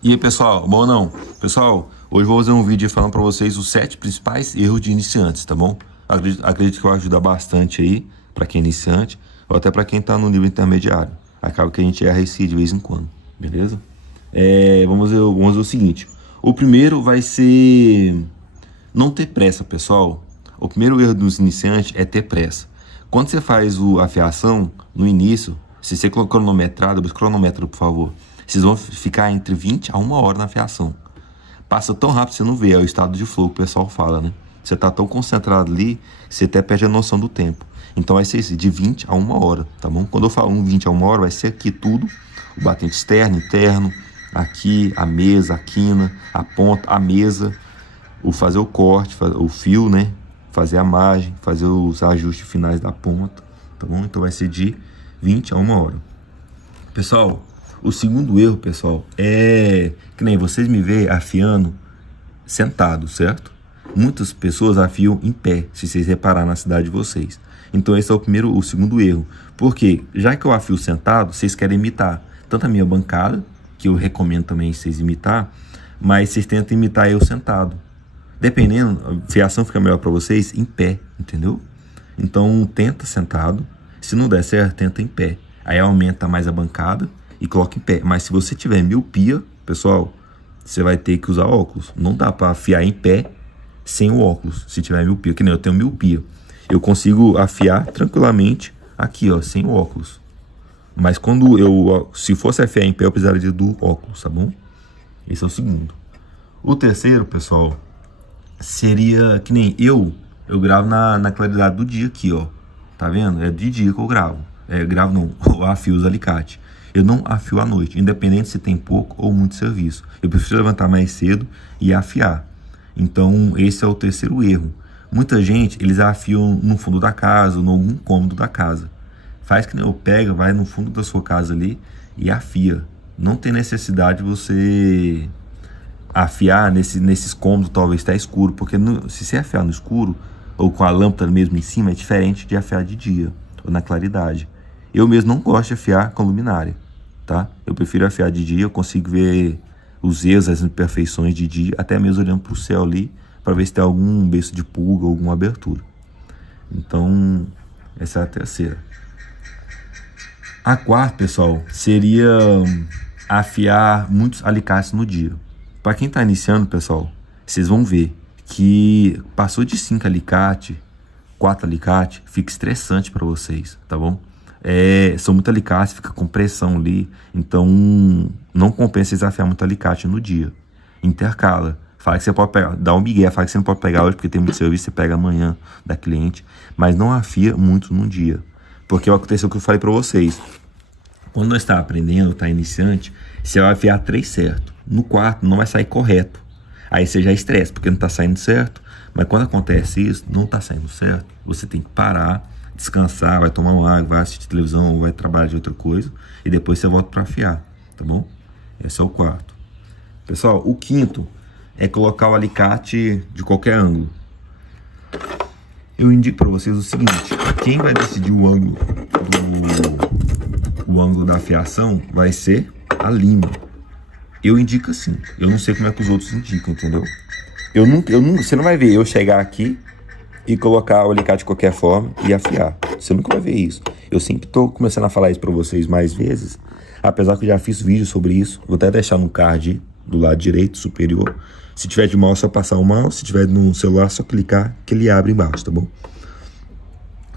E aí, pessoal, bom ou não? Pessoal, hoje eu vou fazer um vídeo falando para vocês os 7 principais erros de iniciantes, tá bom? Acredito que vai ajudar bastante aí para quem é iniciante ou até para quem tá no nível intermediário. Acaba que a gente erra esse de vez em quando, beleza? Vamos ver o seguinte. O primeiro vai ser não ter pressa, pessoal. O primeiro erro dos iniciantes é ter pressa. Quando você faz a fiação, no início, se você cronometrar, depois cronometra, por favor. Vocês vão ficar entre 20 a 1 hora na fiação. Passa tão rápido que você não vê, é o estado de flow que o pessoal fala, né? Você tá tão concentrado ali, que você até perde a noção do tempo. Então vai ser de 20 a 1 hora, tá bom? Quando eu falo 20 a 1 hora, vai ser aqui tudo. O batente externo, interno, aqui, a mesa, a quina, a ponta, a mesa, fazer o corte, o fio, né? Fazer a margem, fazer os ajustes finais da ponta, tá bom? Então vai ser de 20 a 1 hora. Pessoal, o segundo erro, pessoal, é que nem vocês me veem afiando sentado, certo? Muitas pessoas afiam em pé, se vocês repararem na cidade de vocês. Então esse é o segundo erro. Porque já que eu afio sentado, vocês querem imitar tanto a minha bancada, que eu recomendo também vocês imitar, mas vocês tentam imitar eu sentado. Dependendo, a fiação fica melhor para vocês em pé, entendeu? Então tenta sentado, se não der certo, tenta em pé. Aí aumenta mais a bancada e coloca em pé. Mas se você tiver miopia, pessoal, você vai ter que usar óculos. Não dá para afiar em pé sem o óculos, se tiver miopia. Que nem eu tenho miopia. Eu consigo afiar tranquilamente aqui, ó, sem o óculos. Mas se fosse afiar em pé, eu precisaria do óculos, tá bom? Esse é o segundo. O terceiro, pessoal, seria que nem eu gravo na claridade do dia aqui, ó. Tá vendo? É de dia que eu gravo. Gravo não, eu afio os alicates. Eu não afio à noite, independente se tem pouco ou muito serviço. Eu prefiro levantar mais cedo e afiar. Então, esse é o terceiro erro. Muita gente, eles afiam no fundo da casa ou em algum cômodo da casa. Faz que nem eu pego, vai no fundo da sua casa ali e afia. Não tem necessidade de você afiar nesses cômodos, talvez está escuro, porque se você afiar no escuro ou com a lâmpada mesmo em cima, é diferente de afiar de dia ou na claridade. Eu mesmo não gosto de afiar com luminária, tá? Eu prefiro afiar de dia, eu consigo ver os erros, as imperfeições de dia, até mesmo olhando para o céu ali, para ver se tem algum beiço de pulga ou alguma abertura. Então, essa é a terceira. A quarta, pessoal, seria afiar muitos alicates no dia. Para quem está iniciando, pessoal, vocês vão ver que passou de 5 alicates, 4 alicates, fica estressante para vocês, tá bom? São muito alicates, fica com pressão ali, então não compensa vocês afiar muito alicate no dia. Intercala. Fala que você pode pegar, dá um migué, fala que você não pode pegar hoje porque tem muito serviço, você pega amanhã da cliente, mas não afia muito no dia. Porque aconteceu o que eu falei para vocês. Quando nós está aprendendo, está iniciante, você vai afiar 3 certo. No quarto não vai sair correto. Aí você já estressa, porque não está saindo certo. Mas quando acontece isso, não está saindo certo, você tem que parar, descansar, vai tomar uma água, vai assistir televisão ou vai trabalhar de outra coisa. E depois você volta para afiar, tá bom? Esse é o quarto. Pessoal, o quinto é colocar o alicate de qualquer ângulo. Eu indico para vocês o seguinte: quem vai decidir o ângulo da afiação vai ser a lima. Eu indico assim. Eu não sei como é que os outros indicam, entendeu? Você não vai ver eu chegar aqui e colocar o alicate de qualquer forma e afiar. Você nunca vai ver isso. Eu sempre estou começando a falar isso para vocês mais vezes, apesar que eu já fiz vídeo sobre isso. Vou até deixar no card do lado direito superior. Se tiver de mouse, só passar o mouse. Se tiver no celular, só clicar que ele abre embaixo, tá bom?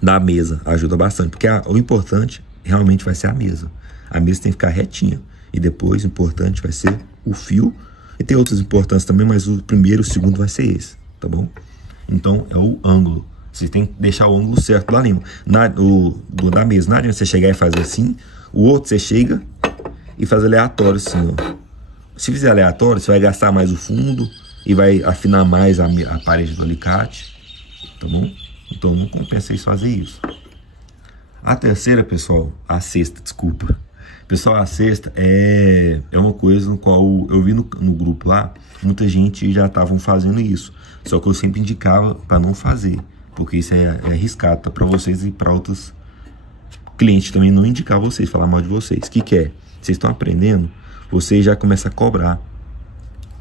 Na mesa, ajuda bastante. Porque o importante realmente vai ser a mesa. A mesa tem que ficar retinha. E depois, o importante vai ser o fio. E tem outras importâncias também, mas o primeiro e o segundo vai ser esse, tá bom? Então, é o ângulo. Você tem que deixar o ângulo certo lá mesmo. Da mesa. Não adianta você chegar e fazer assim. O outro, você chega e faz aleatório assim, ó. Se fizer aleatório, você vai gastar mais o fundo e vai afinar mais a parede do alicate, tá bom? Então não compensa vocês fazer isso. A terceira, pessoal, a sexta, desculpa. Pessoal, a sexta é uma coisa no qual eu vi no grupo lá, muita gente já estavam fazendo isso. Só que eu sempre indicava para não fazer, porque isso é arriscado, tá? Para vocês e para outros clientes também não indicar vocês, falar mal de vocês. O que é? Vocês estão aprendendo, você já começa a cobrar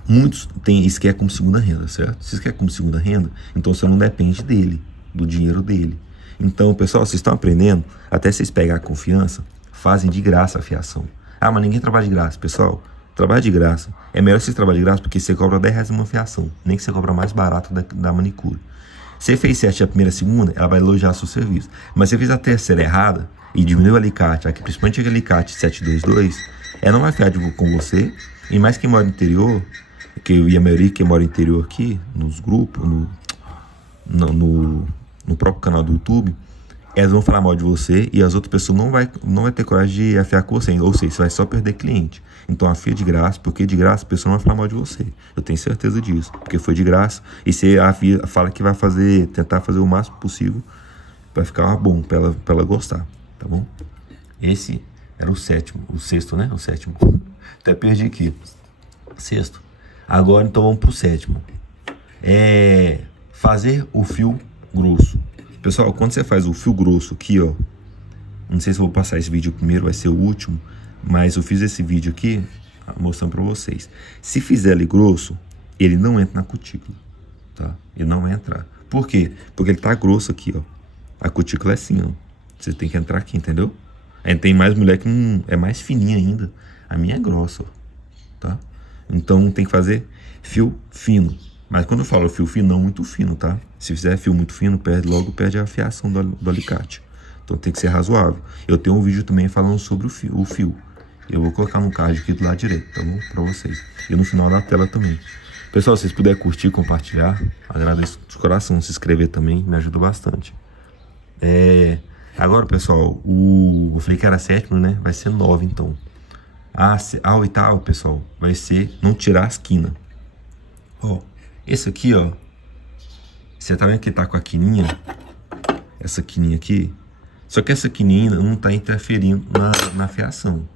Muitos têm isso que é como segunda renda, certo? Se isso quer como segunda renda, então você não depende dele, do dinheiro dele. Então, pessoal, vocês estão aprendendo, até vocês pegar a confiança, fazem de graça a fiação. Ah, mas ninguém trabalha de graça. Pessoal, trabalho de graça. É melhor vocês trabalharem de graça porque você cobra R$10 uma fiação, nem que você cobra mais barato da manicure. Você fez certo a primeira e a segunda, ela vai elogiar seu serviço. Mas você fez a terceira errada e diminuiu o alicate, aqui, principalmente o alicate 722, ela não vai fiar com você. E mais quem mora no interior, que eu e a maioria que mora no interior aqui, nos grupos, no próprio canal do YouTube, elas vão falar mal de você e as outras pessoas não vai ter coragem de afiar com você. Ou seja, você vai só perder cliente. Então afia de graça, porque de graça a pessoa não vai falar mal de você. Eu tenho certeza disso, porque foi de graça. E você afia, fala que vai tentar fazer o máximo possível para ficar bom, para ela gostar, tá bom? Esse era o sexto, né? O sétimo. Até perdi aqui. Sexto. Agora então vamos pro sétimo. Fazer o fio grosso. Pessoal, quando você faz o fio grosso aqui, ó, não sei se eu vou passar esse vídeo primeiro, vai ser o último, mas eu fiz esse vídeo aqui mostrando pra vocês. Se fizer ele grosso, ele não entra na cutícula, tá? Ele não vai entrar. Por quê? Porque ele tá grosso aqui, ó. A cutícula é assim, ó. Você tem que entrar aqui, entendeu? Aí tem mais mulher que é mais fininha ainda. A minha é grossa, ó, tá? Então tem que fazer fio fino. Mas quando eu falo fio fino, não muito fino, tá? Se fizer fio muito fino, perde a afiação do alicate. Então tem que ser razoável. Eu tenho um vídeo também falando sobre o fio. Eu vou colocar no card aqui do lado direito, tá bom? Pra vocês. E no final da tela também. Pessoal, se vocês puderem curtir, compartilhar, agradeço de coração. Se inscrever também, me ajuda bastante. Agora, pessoal, eu falei que era sétimo, né? Vai ser 9, então. A oitava, pessoal, vai ser não tirar a esquina. Ó, esse aqui, ó. Você tá vendo que tá com a quininha? Essa quininha aqui. Só que essa quininha não tá interferindo na fiação.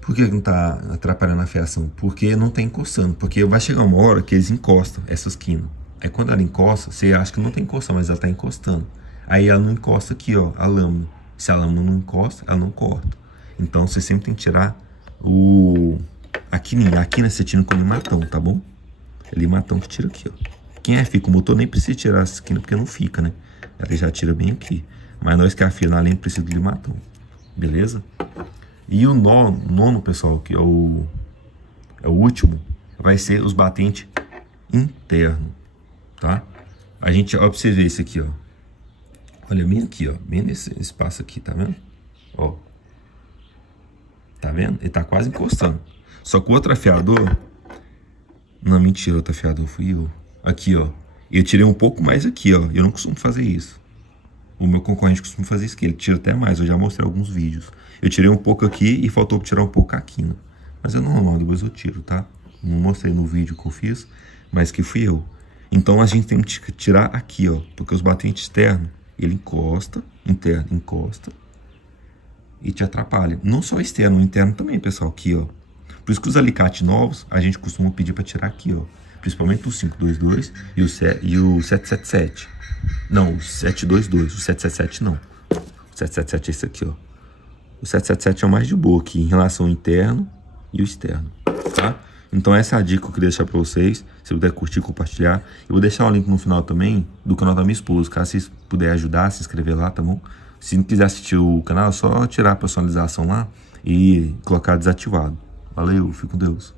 Por que não tá atrapalhando a fiação? Porque não tá encostando. Porque vai chegar uma hora que eles encostam essas quinas. Aí quando ela encosta, você acha que não tá encostando, mas ela tá encostando. Aí ela não encosta aqui, ó, a lâmina. Se a lâmina não encosta, ela não corta. Então você sempre tem que tirar a quininha. A quina você tira com limatão, tá bom? É limatão que tira aqui, ó. Quem fica o motor nem precisa tirar essa quina porque não fica, né? Ela já tira bem aqui. Mas nós que afia na lenha precisa de limatão. Beleza? E o nono, pessoal, que é o último, vai ser os batentes internos, tá? A gente, ó, pra vocês verem isso aqui, ó. Olha bem aqui, ó. Bem nesse espaço aqui, tá vendo? Ó. Tá vendo? Ele tá quase encostando. Só que o outro afiador... Não, mentira, outro afiador fui eu. Aqui, ó. Eu tirei um pouco mais aqui, ó. Eu não costumo fazer isso. O meu concorrente costuma fazer isso aqui. Ele tira até mais. Eu já mostrei alguns vídeos. Eu tirei um pouco aqui e faltou tirar um pouco a quina. Mas é normal, depois eu tiro, tá? Não mostrei no vídeo que eu fiz, mas que fui eu. Então a gente tem que tirar aqui, ó. Porque os batentes externos, ele encosta, interno encosta e te atrapalha. Não só externo, o interno também, pessoal, aqui, ó. Por isso que os alicates novos, a gente costuma pedir para tirar aqui, ó. Principalmente o 522 e o 777. Não, o 722, o 777 não. O 777 é esse aqui, ó. O 777 é o mais de boa aqui, em relação ao interno e o externo, tá? Então essa é a dica que eu queria deixar para vocês. Se puder curtir, compartilhar. Eu vou deixar o link no final também do canal da minha esposa, caso vocês puderem ajudar, se inscrever lá, tá bom? Se não quiser assistir o canal, é só tirar a personalização lá e colocar desativado. Valeu, fico com Deus.